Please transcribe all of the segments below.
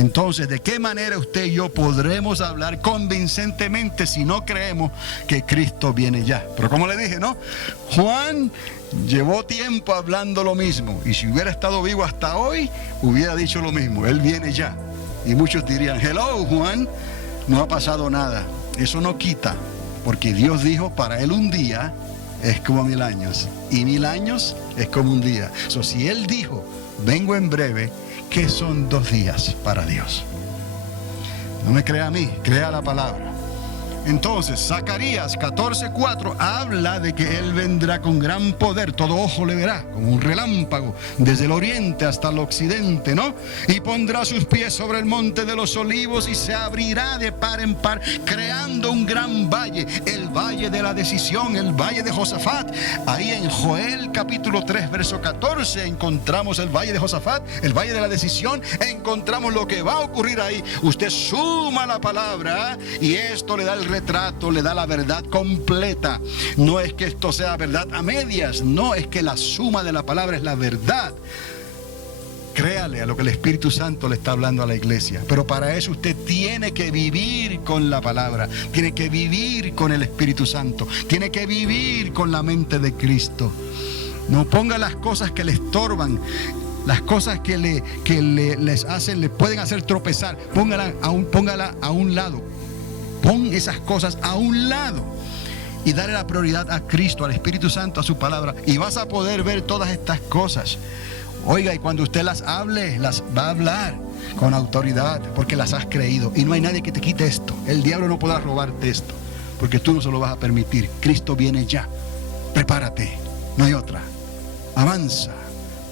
Entonces, ¿de qué manera usted y yo podremos hablar convincentemente si no creemos que Cristo viene ya? Pero como le dije, ¿no? Juan llevó tiempo hablando lo mismo, y si hubiera estado vivo hasta hoy, hubiera dicho lo mismo: Él viene ya. Y muchos dirían: hello, Juan, no ha pasado nada. Eso no quita, porque Dios dijo: para Él un día es como 1000 años, y 1000 años es como un día. Si Él dijo: vengo en breve, ¿qué son 2 días para Dios? No me crea a mí, crea la palabra. Entonces, Zacarías 14:4 habla de que Él vendrá con gran poder, todo ojo le verá, como un relámpago, desde el oriente hasta el occidente, ¿no? Y pondrá sus pies sobre el monte de los olivos y se abrirá de par en par, creando un gran valle, el valle de la decisión, el valle de Josafat. Ahí en Joel capítulo 3, verso 14, encontramos el valle de Josafat, el valle de la decisión, encontramos lo que va a ocurrir ahí. Usted suma la palabra y esto le da el retrato, le da la verdad completa. No es que esto sea verdad a medias, no, es que la suma de la palabra es la verdad. Créale a lo que el Espíritu Santo le está hablando a la iglesia, pero para eso usted tiene que vivir con la palabra, tiene que vivir con el Espíritu Santo, tiene que vivir con la mente de Cristo. No ponga las cosas que le estorban, las cosas que les hacen, le pueden hacer tropezar, póngala a un lado. Pon esas cosas a un lado y dale la prioridad a Cristo, al Espíritu Santo, a su palabra, y vas a poder ver todas estas cosas. Oiga, y cuando usted las hable, las va a hablar con autoridad, porque las has creído, y no hay nadie que te quite esto. El diablo no podrá robarte esto, porque tú no se lo vas a permitir. Cristo viene ya. Prepárate, no hay otra. Avanza,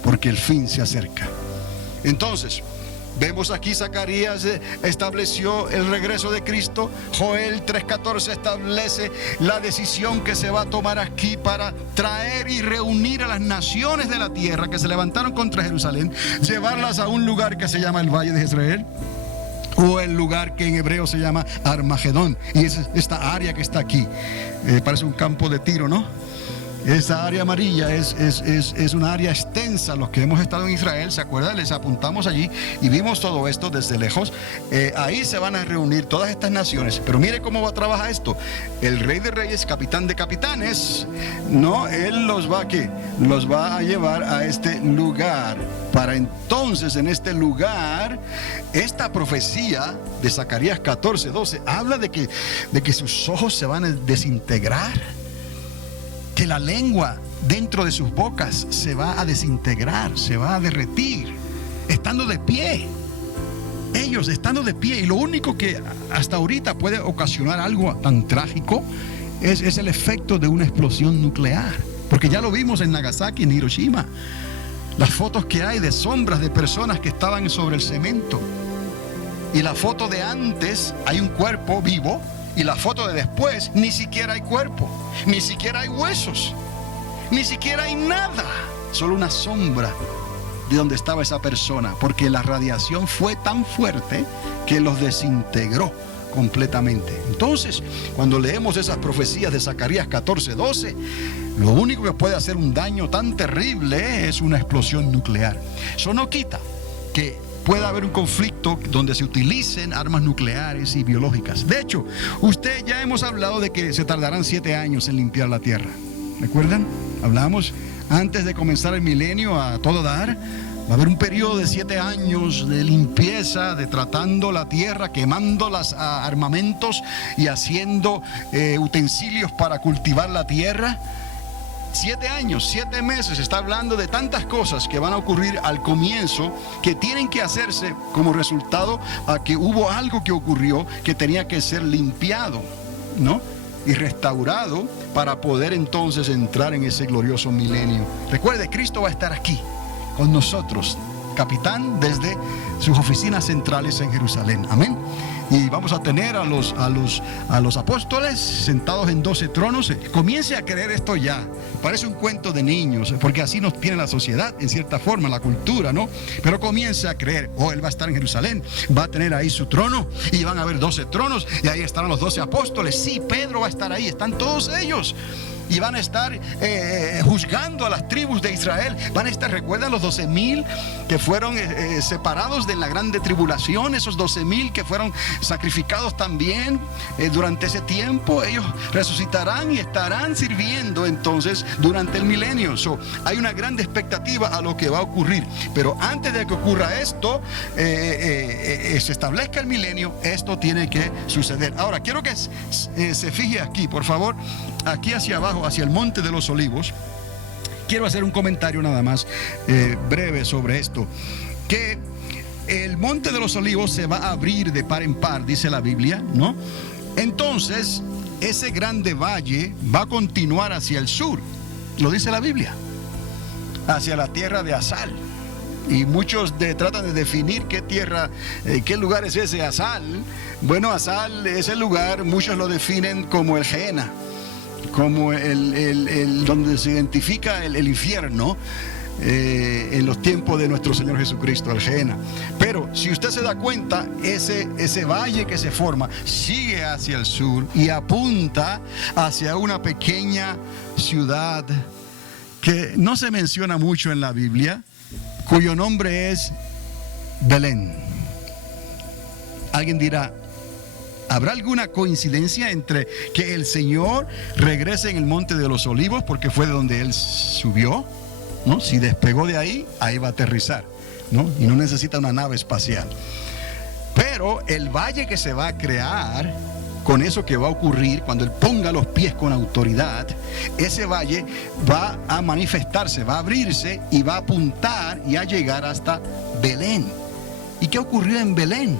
porque el fin se acerca. Entonces, vemos aquí Zacarías estableció el regreso de Cristo. Joel 3:14 establece la decisión que se va a tomar aquí para traer y reunir a las naciones de la tierra que se levantaron contra Jerusalén, llevarlas a un lugar que se llama el Valle de Jezreel, o el lugar que en hebreo se llama Armagedón. Y es esta área que está aquí, parece un campo de tiro, ¿no? Esa área amarilla es una área extensa. Los que hemos estado en Israel, ¿se acuerdan? Les apuntamos allí y vimos todo esto desde lejos. Ahí se van a reunir todas estas naciones. Pero mire cómo va a trabajar esto. El Rey de Reyes, Capitán de Capitanes, no, Él los va a llevar a este lugar. Para entonces, en este lugar, esta profecía de Zacarías 14:12 habla de que sus ojos se van a desintegrar, que la lengua dentro de sus bocas se va a desintegrar, se va a derretir, estando de pie. Ellos estando de pie, y lo único que hasta ahorita puede ocasionar algo tan trágico es el efecto de una explosión nuclear, porque ya lo vimos en Nagasaki, en Hiroshima, las fotos que hay de sombras de personas que estaban sobre el cemento, y la foto de antes hay un cuerpo vivo, y la foto de después ni siquiera hay cuerpo, ni siquiera hay huesos, ni siquiera hay nada, solo una sombra de donde estaba esa persona, porque la radiación fue tan fuerte que los desintegró completamente. Entonces, cuando leemos esas profecías de Zacarías 14:12, lo único que puede hacer un daño tan terrible es una explosión nuclear. Eso no quita que puede haber un conflicto donde se utilicen armas nucleares y biológicas. De hecho, ya hemos hablado de que se tardarán 7 años en limpiar la tierra. ¿Recuerdan? Hablamos antes de comenzar el milenio a todo dar. Va a haber un periodo de 7 años de limpieza, de tratando la tierra, quemando los armamentos y haciendo utensilios para cultivar la tierra. 7 años, 7 meses, está hablando de tantas cosas que van a ocurrir al comienzo, que tienen que hacerse como resultado a que hubo algo que ocurrió que tenía que ser limpiado, ¿no? Y restaurado para poder entonces entrar en ese glorioso milenio. Recuerde, Cristo va a estar aquí con nosotros, capitán, desde sus oficinas centrales en Jerusalén. Amén. Y vamos a tener a los apóstoles sentados en 12 tronos. Comience a creer esto ya. Parece un cuento de niños, porque así nos tiene la sociedad, en cierta forma, la cultura, ¿no? Pero comience a creer. Él va a estar en Jerusalén, va a tener ahí su trono, y van a haber 12 tronos, y ahí estarán los 12 apóstoles. Sí, Pedro va a estar ahí, están todos ellos. y van a estar juzgando a las tribus de Israel. Van a estar, ¿recuerdan los 12,000 que fueron separados de la grande tribulación? Esos 12,000 que fueron sacrificados también durante ese tiempo. Ellos resucitarán y estarán sirviendo entonces durante el milenio. Hay una gran expectativa a lo que va a ocurrir. Pero antes de que ocurra esto, se establezca el milenio, esto tiene que suceder. Ahora, quiero que se fije aquí, por favor, aquí hacia abajo, hacia el Monte de los Olivos. Quiero hacer un comentario nada más breve sobre esto. Que el Monte de los Olivos se va a abrir de par en par, dice la Biblia, ¿no? Entonces, ese grande valle va a continuar hacia el sur, lo dice la Biblia, hacia la tierra de Asal. Y muchos tratan de definir qué tierra, qué lugar es ese Asal. Bueno, Asal, ese lugar, muchos lo definen como el Gehenna, como donde se identifica el infierno en los tiempos de nuestro Señor Jesucristo, el Gehenna. Pero si usted se da cuenta, ese valle que se forma sigue hacia el sur y apunta hacia una pequeña ciudad que no se menciona mucho en la Biblia, cuyo nombre es Belén. Alguien dirá, ¿habrá alguna coincidencia entre que el Señor regrese en el Monte de los Olivos, porque fue de donde Él subió, ¿no? Si despegó de ahí, ahí va a aterrizar, ¿no? Y no necesita una nave espacial. Pero el valle que se va a crear, con eso que va a ocurrir cuando Él ponga los pies con autoridad, ese valle va a manifestarse, va a abrirse y va a apuntar y a llegar hasta Belén. ¿Y qué ocurrió en Belén?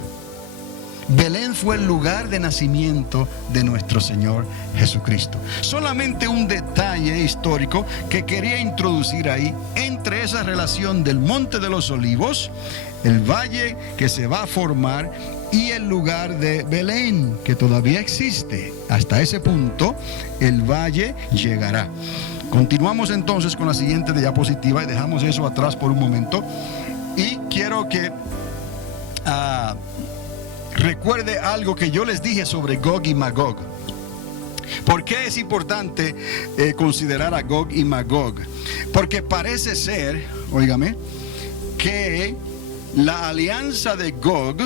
Belén fue el lugar de nacimiento de nuestro Señor Jesucristo. Solamente un detalle histórico que quería introducir ahí, entre esa relación del Monte de los Olivos, el valle que se va a formar, y el lugar de Belén, que todavía existe. Hasta ese punto el valle llegará. Continuamos entonces con la siguiente diapositiva y dejamos eso atrás por un momento. Y quiero que recuerde algo que yo les dije sobre Gog y Magog. ¿Por qué es importante considerar a Gog y Magog? Porque parece ser, óigame, que la alianza de Gog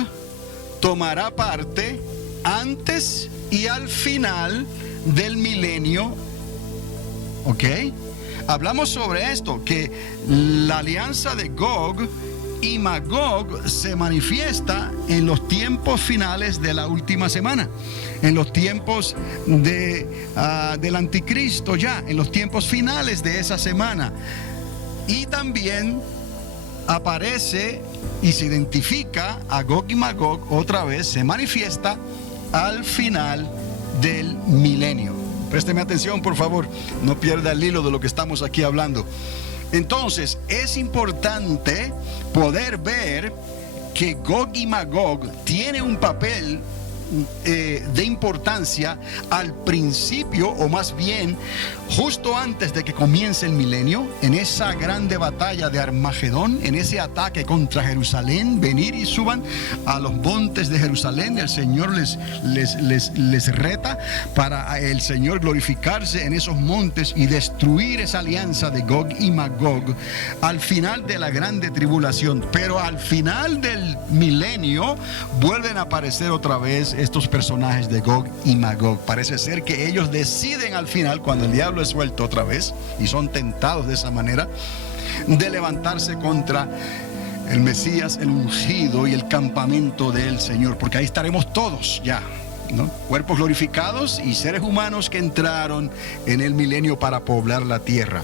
tomará parte antes y al final del milenio. ¿Ok? Hablamos sobre esto, que la alianza de Gog y Magog se manifiesta en los tiempos finales de la última semana, en los tiempos del anticristo, ya en los tiempos finales de esa semana. Y también aparece y se identifica a Gog y Magog, otra vez se manifiesta al final del milenio. Présteme atención, por favor, no pierda el hilo de lo que estamos aquí hablando. Entonces, es importante poder ver que Gog y Magog tiene un papel de importancia al principio, o más bien justo antes de que comience el milenio, en esa grande batalla de Armagedón, en ese ataque contra Jerusalén. Venir y suban a los montes de Jerusalén. El Señor les reta para el Señor glorificarse en esos montes y destruir esa alianza de Gog y Magog al final de la grande tribulación. Pero al final del milenio vuelven a aparecer otra vez estos personajes de Gog y Magog. Parece ser que ellos deciden al final, cuando el diablo es suelto otra vez y son tentados de esa manera, de levantarse contra el Mesías, el ungido y el campamento del Señor, porque ahí estaremos todos ya, ¿no? Cuerpos glorificados y seres humanos que entraron en el milenio para poblar la tierra.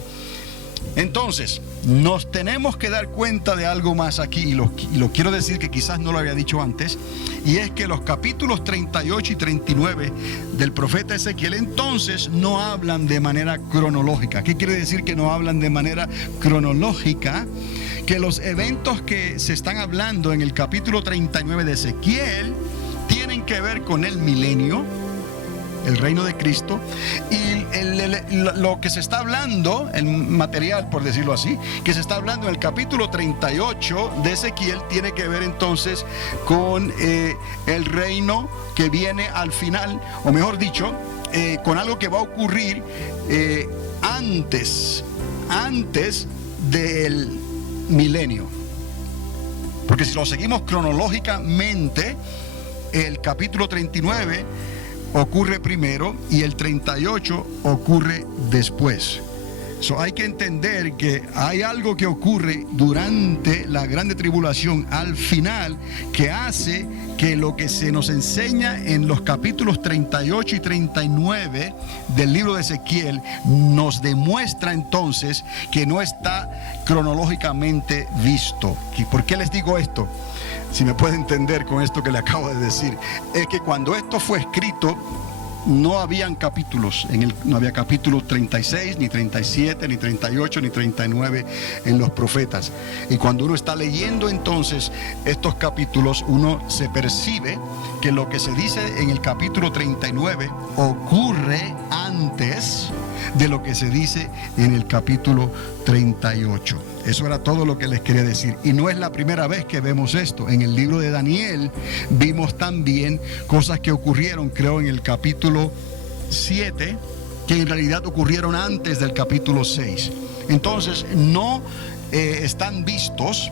Entonces, nos tenemos que dar cuenta de algo más aquí, y lo quiero decir, que quizás no lo había dicho antes, y es que los capítulos 38 y 39 del profeta Ezequiel entonces no hablan de manera cronológica. ¿Qué quiere decir que no hablan de manera cronológica? Que los eventos que se están hablando en el capítulo 39 de Ezequiel tienen que ver con el milenio, el reino de Cristo, y lo que se está hablando, el material, por decirlo así, que se está hablando en el capítulo 38 de Ezequiel, tiene que ver entonces con el reino que viene al final, o mejor dicho, con algo que va a ocurrir antes del milenio. Porque si lo seguimos cronológicamente, el capítulo 39 ocurre primero y el 38 ocurre después. Hay que entender que hay algo que ocurre durante la grande tribulación al final que hace que lo que se nos enseña en los capítulos 38 y 39 del libro de Ezequiel nos demuestra entonces que no está cronológicamente visto. ¿Y por qué les digo esto? Si me puede entender con esto que le acabo de decir, es que cuando esto fue escrito, no habían capítulos, no había capítulos 36, ni 37, ni 38, ni 39 en los profetas. Y cuando uno está leyendo entonces estos capítulos, uno se percibe que lo que se dice en el capítulo 39 ocurre antes de lo que se dice en el capítulo 38. Eso era todo lo que les quería decir. Y no es la primera vez que vemos esto. En el libro de Daniel vimos también cosas que ocurrieron, creo, en el capítulo 7, que en realidad ocurrieron antes del capítulo 6. Entonces, no están vistos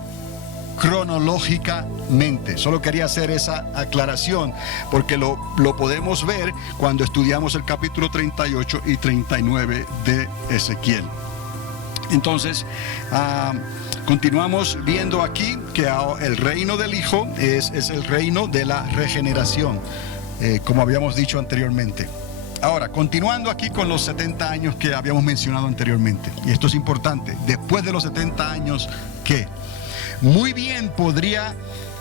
cronológicamente. Solo quería hacer esa aclaración, porque lo podemos ver cuando estudiamos el capítulo 38 y 39 de Ezequiel. Entonces, continuamos viendo aquí que el reino del Hijo es el reino de la regeneración, como habíamos dicho anteriormente. Ahora, continuando aquí con los 70 años que habíamos mencionado anteriormente, y esto es importante, después de los 70 años, ¿qué? Muy bien podría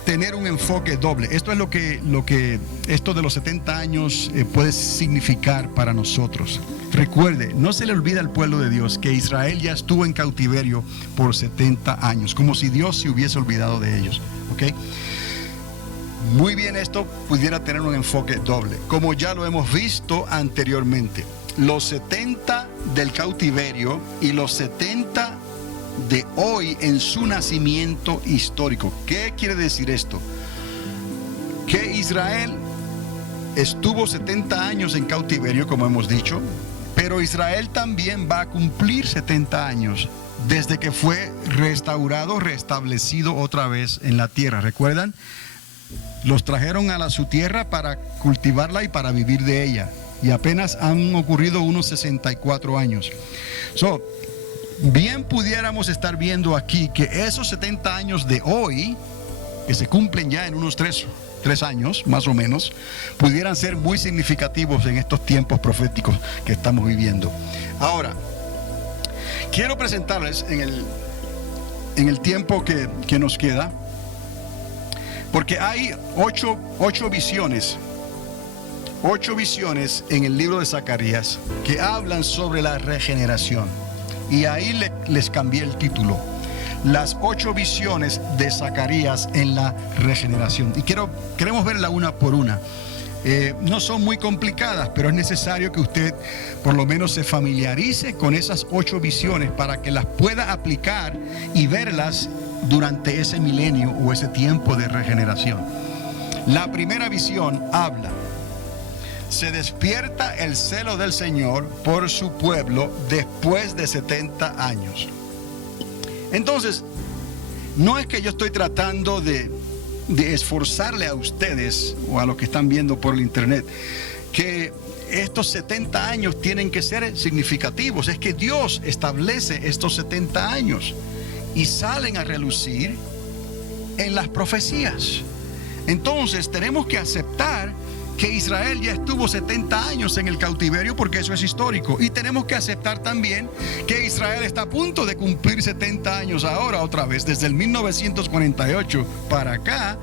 tener un enfoque doble. Esto es lo que esto de los 70 años puede significar para nosotros. Recuerde, no se le olvida al pueblo de Dios que Israel ya estuvo en cautiverio por 70 años, como si Dios se hubiese olvidado de ellos. ¿Ok? Muy bien, esto pudiera tener un enfoque doble, como ya lo hemos visto anteriormente. Los 70 del cautiverio y los 70 de hoy en su nacimiento histórico. ¿Qué quiere decir esto? Que Israel estuvo 70 años en cautiverio, como hemos dicho, pero Israel también va a cumplir 70 años desde que fue restaurado, restablecido otra vez en la tierra. ¿Recuerdan? Los trajeron a su tierra para cultivarla y para vivir de ella, y apenas han ocurrido unos 64 años. Bien pudiéramos estar viendo aquí que esos 70 años de hoy, que se cumplen ya en unos 3 años más o menos, pudieran ser muy significativos en estos tiempos proféticos que estamos viviendo. Ahora, quiero presentarles en el tiempo que nos queda, porque hay 8 visiones en el libro de Zacarías que hablan sobre la regeneración. Y ahí les cambié el título: las 8 visiones de Zacarías en la regeneración. Y queremos verla una por una. No son muy complicadas, pero es necesario que usted por lo menos se familiarice con esas 8 visiones para que las pueda aplicar y verlas durante ese milenio o ese tiempo de regeneración. La primera visión habla: se despierta el celo del Señor por su pueblo después de 70 años. Entonces, no es que yo estoy tratando de esforzarle a ustedes o a los que están viendo por el internet que estos 70 años tienen que ser significativos. Es que Dios establece estos 70 años y salen a relucir en las profecías. Entonces tenemos que aceptar que Israel ya estuvo 70 años en el cautiverio, porque eso es histórico. Y tenemos que aceptar también que Israel está a punto de cumplir 70 años ahora otra vez. Desde el 1948 para acá,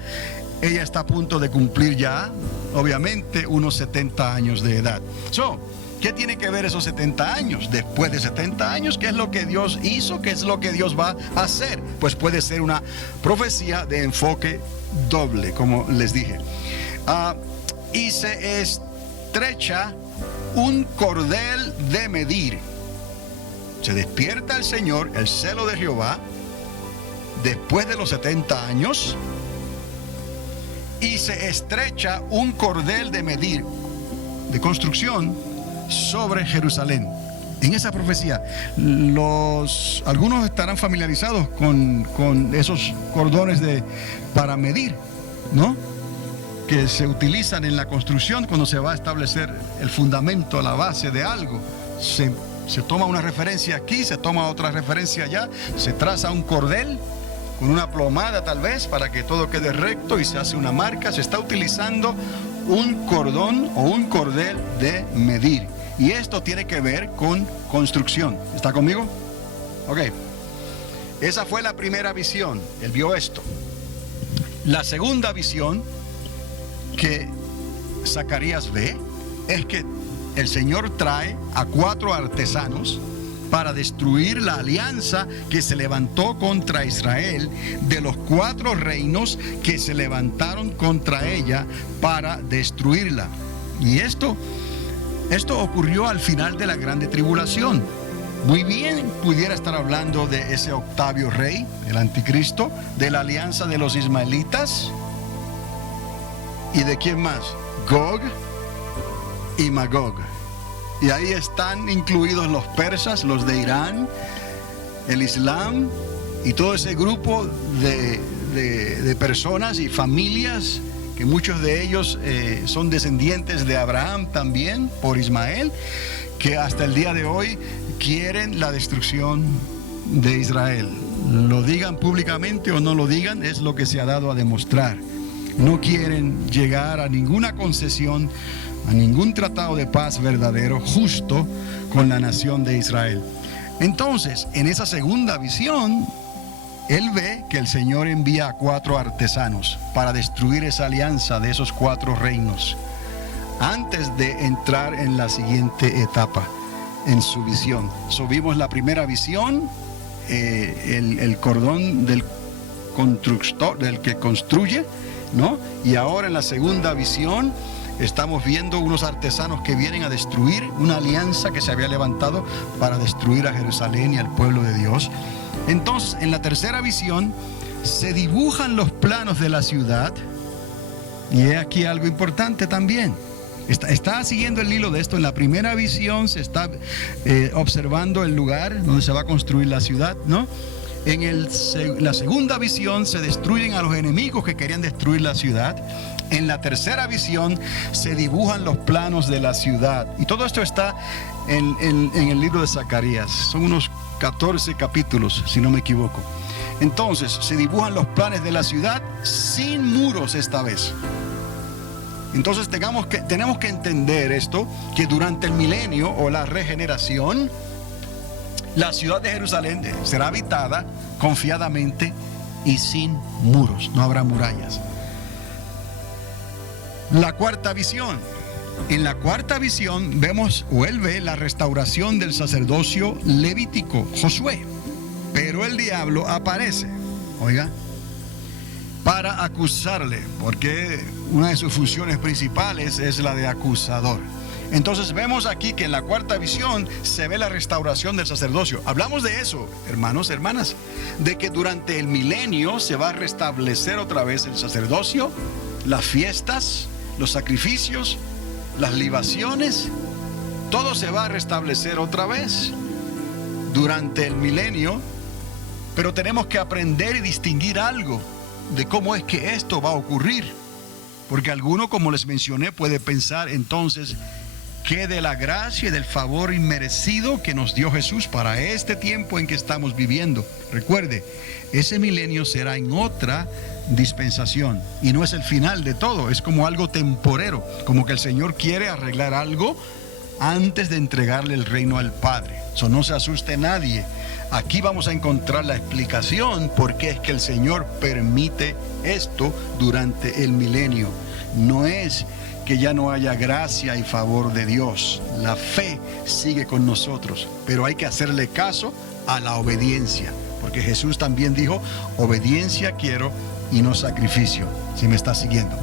ella está a punto de cumplir ya, obviamente, unos 70 años de edad. ¿Qué tiene que ver esos 70 años? Después de 70 años, ¿qué es lo que Dios hizo? ¿Qué es lo que Dios va a hacer? Pues puede ser una profecía de enfoque doble, como les dije. Y se estrecha un cordel de medir. Se despierta el Señor, el celo de Jehová, después de los 70 años, y se estrecha un cordel de medir, de construcción, sobre Jerusalén. En esa profecía, algunos estarán familiarizados con esos cordones para medir, ¿no?, que se utilizan en la construcción cuando se va a establecer el fundamento, la base de algo. Se toma una referencia aquí, se toma otra referencia allá, se traza un cordel con una plomada tal vez para que todo quede recto y se hace una marca. Se está utilizando un cordón o un cordel de medir. Y esto tiene que ver con construcción. ¿Está conmigo? Ok. Esa fue la primera visión. Él vio esto. La segunda visión que Zacarías ve es que el Señor trae a 4 artesanos para destruir la alianza que se levantó contra Israel, de los 4 reinos que se levantaron contra ella para destruirla. Y esto ocurrió al final de la grande tribulación. Muy bien pudiera estar hablando de ese octavo rey, el anticristo, de la alianza de los ismaelitas. ¿Y de quién más? Gog y Magog. Y ahí están incluidos los persas, los de Irán, el Islam y todo ese grupo de personas y familias, que muchos de ellos son descendientes de Abraham también, por Ismael, que hasta el día de hoy quieren la destrucción de Israel. Lo digan públicamente o no lo digan, es lo que se ha dado a demostrar. No quieren llegar a ninguna concesión, a ningún tratado de paz verdadero, justo con la nación de Israel. Entonces, en esa segunda visión, él ve que el Señor envía a 4 artesanos para destruir esa alianza de esos 4 reinos, antes de entrar en la siguiente etapa en su visión. Vimos la primera visión, el cordón del constructor, del que construye, ¿no? Y ahora en la segunda visión estamos viendo unos artesanos que vienen a destruir una alianza que se había levantado para destruir a Jerusalén y al pueblo de Dios. Entonces, en la tercera visión se dibujan los planos de la ciudad. Y he aquí algo importante también. Está siguiendo el hilo de esto. En la primera visión se está observando el lugar donde se va a construir la ciudad, ¿no? En la segunda visión se destruyen a los enemigos que querían destruir la ciudad. En la tercera visión se dibujan los planos de la ciudad. Y todo esto está en el libro de Zacarías. Son unos 14 capítulos, si no me equivoco. Entonces, se dibujan los planes de la ciudad sin muros esta vez. Entonces, tenemos que entender esto, que durante el milenio o la regeneración, la ciudad de Jerusalén será habitada confiadamente y sin muros. No habrá murallas. La cuarta visión. En la cuarta visión vemos, o él ve, la restauración del sacerdocio levítico, Josué. Pero el diablo aparece, oiga, para acusarle, porque una de sus funciones principales es la de acusador. Entonces vemos aquí que en la cuarta visión se ve la restauración del sacerdocio. Hablamos de eso, hermanos, hermanas, de que durante el milenio se va a restablecer otra vez el sacerdocio, las fiestas, los sacrificios, las libaciones, todo se va a restablecer otra vez durante el milenio. Pero tenemos que aprender y distinguir algo de cómo es que esto va a ocurrir, porque alguno, como les mencioné, puede pensar entonces que de la gracia y del favor inmerecido que nos dio Jesús para este tiempo en que estamos viviendo. Recuerde, ese milenio será en otra dispensación y no es el final de todo, es como algo temporero, como que el Señor quiere arreglar algo antes de entregarle el reino al Padre. Eso no se asuste nadie. Aquí vamos a encontrar la explicación por qué es que el Señor permite esto durante el milenio. No es que ya no haya gracia y favor de Dios. La fe sigue con nosotros, pero hay que hacerle caso a la obediencia, porque Jesús también dijo: obediencia quiero y no sacrificio. Si me está siguiendo.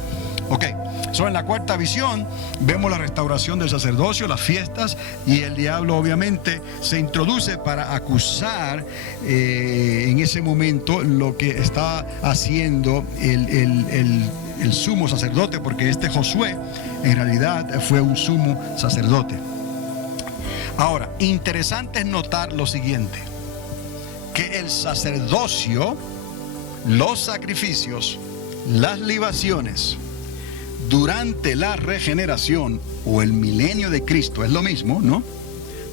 Ok, en la cuarta visión vemos la restauración del sacerdocio, las fiestas, y el diablo obviamente se introduce para acusar en ese momento lo que está haciendo el sumo sacerdote, porque este Josué en realidad fue un sumo sacerdote. Ahora, interesante es notar lo siguiente, que el sacerdocio, los sacrificios, las libaciones, durante la regeneración o el milenio de Cristo, es lo mismo, ¿no?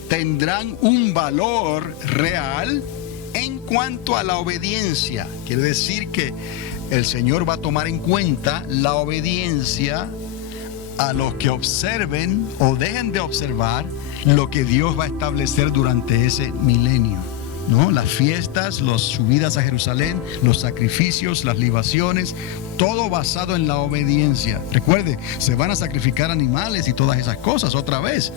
Tendrán un valor real en cuanto a la obediencia. Quiere decir que el Señor va a tomar en cuenta la obediencia a los que observen o dejen de observar lo que Dios va a establecer durante ese milenio, ¿no? Las fiestas, las subidas a Jerusalén, los sacrificios, las libaciones, todo basado en la obediencia. Recuerde, se van a sacrificar animales y todas esas cosas otra vez,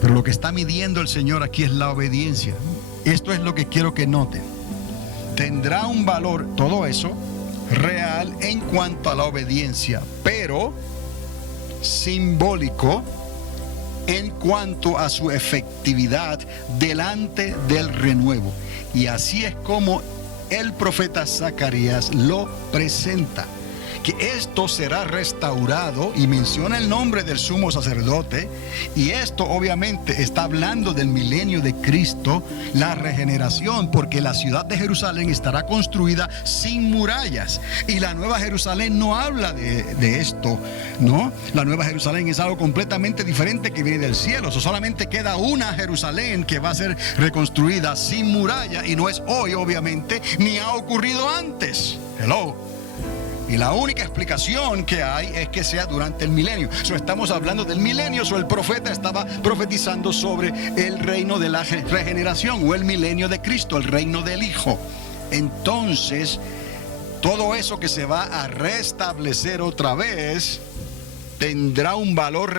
pero lo que está midiendo el Señor aquí es la obediencia. Esto es lo que quiero que noten. Tendrá un valor todo eso real en cuanto a la obediencia, pero simbólico en cuanto a su efectividad delante del renuevo. Y así es como el profeta Zacarías lo presenta, que esto será restaurado, y menciona el nombre del sumo sacerdote, y esto obviamente está hablando del milenio de Cristo, la regeneración, porque la ciudad de Jerusalén estará construida sin murallas, y la nueva Jerusalén no habla de esto, ¿no? La nueva Jerusalén es algo completamente diferente que viene del cielo. Solamente queda una Jerusalén que va a ser reconstruida sin muralla, y no es hoy obviamente, ni ha ocurrido antes. Hello. Y la única explicación que hay es que sea durante el milenio. Estamos hablando del milenio, el profeta estaba profetizando sobre el reino de la regeneración o el milenio de Cristo, el reino del Hijo. Entonces, todo eso que se va a restablecer otra vez tendrá un valor